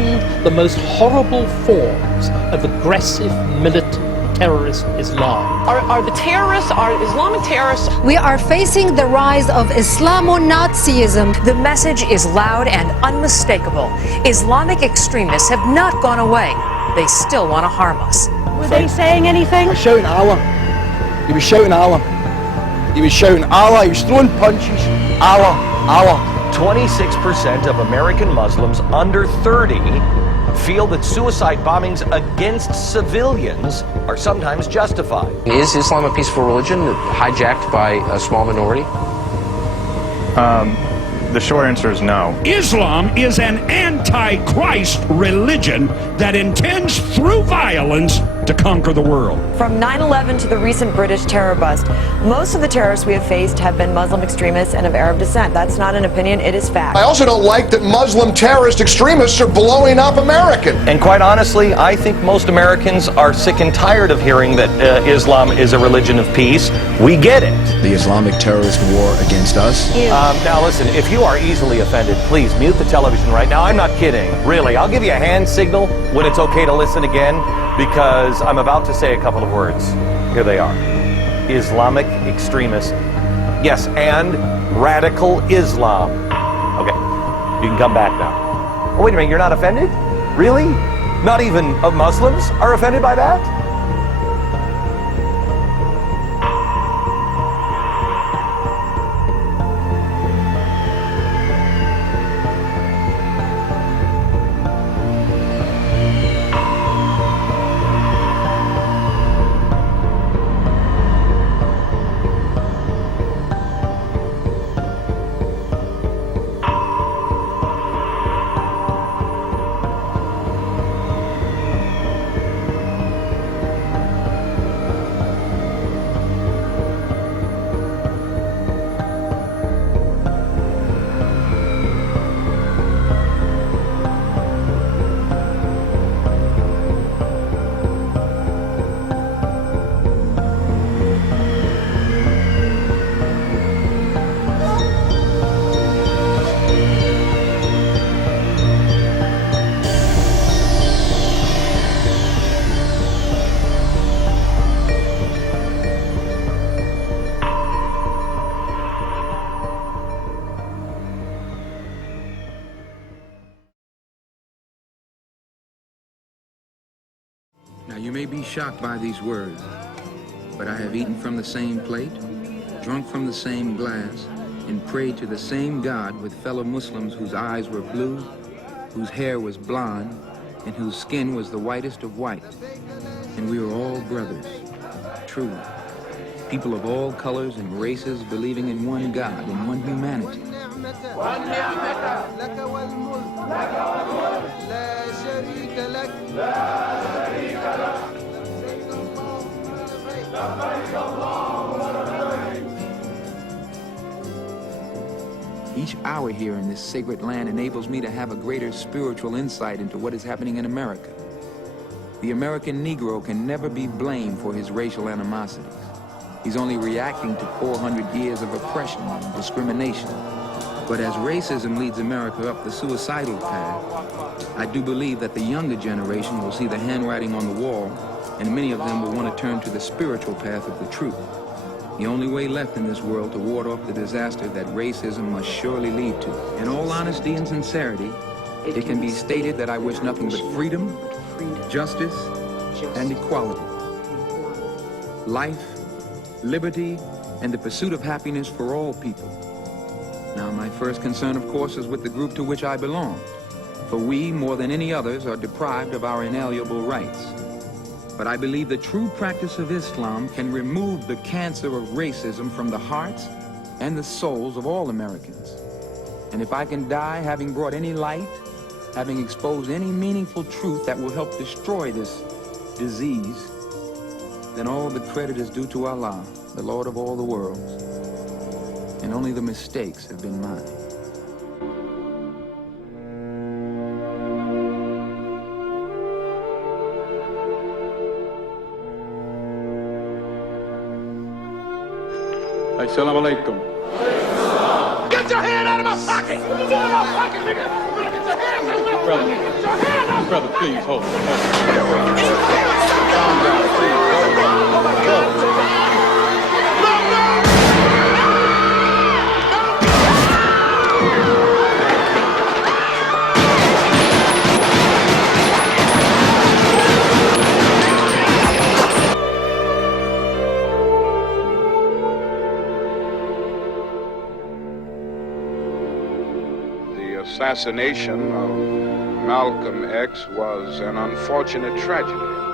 and the most horrible forms of aggressive militant terrorist Islam. Are the terrorists, are Islamic terrorists? We are facing the rise of Islamo-Nazism. The message is loud and unmistakable. Islamic extremists have not gone away. They still want to harm us. Were they saying anything? He was shouting Allah. He was shouting Allah. He was shouting Allah. He was throwing punches. Allah, Allah. 26% of American Muslims under 30 feel that suicide bombings against civilians are sometimes justified. Is Islam a peaceful religion hijacked by a small minority? The short answer is no. Islam is an anti-Christ religion that intends through violence to conquer the world. From 9/11 to the recent British terror bust, most of the terrorists we have faced have been Muslim extremists and of Arab descent. That's not an opinion, it is fact. I also don't like that Muslim terrorist extremists are blowing up American. And quite honestly, I think most Americans are sick and tired of hearing that Islam is a religion of peace. We get it. The Islamic terrorist war against us. Now listen, if you are easily offended, please mute the television right now. I'm not kidding. Really, I'll give you a hand signal when it's okay to listen again, because I'm about to say a couple of words. Here they are. Islamic extremist. Yes, and radical Islam. Okay, you can come back now. Oh, wait a minute, you're not offended? Really? Not even Muslims are offended by that? Now you may be shocked by these words, but I have eaten from the same plate, drunk from the same glass, and prayed to the same God with fellow Muslims whose eyes were blue, whose hair was blonde, and whose skin was the whitest of white. And we are all brothers, truly. People of all colors and races believing in one God and one humanity. Each hour here in this sacred land enables me to have a greater spiritual insight into what is happening in America. The American Negro can never be blamed for his racial animosities. He's only reacting to 400 years of oppression and discrimination. But as racism leads America up the suicidal path, I do believe that the younger generation will see the handwriting on the wall, and many of them will want to turn to the spiritual path of the truth. The only way left in this world to ward off the disaster that racism must surely lead to. In all honesty and sincerity, it can be stated that I wish nothing but freedom, justice, and equality. Life, liberty, and the pursuit of happiness for all people. Now, my first concern, of course, is with the group to which I belong, for we, more than any others, are deprived of our inalienable rights. But I believe the true practice of Islam can remove the cancer of racism from the hearts and the souls of all Americans. And if I can die having brought any light, having exposed any meaningful truth that will help destroy this disease, then all the credit is due to Allah, the Lord of all the worlds, and only the mistakes have been mine. Assalamu alaikum. Get your hand out of my pocket! Get your hand out of my pocket, nigga! Get your hand out of my Brother, pocket! Get your hand out! brother, please hold. The assassination of Malcolm X was an unfortunate tragedy.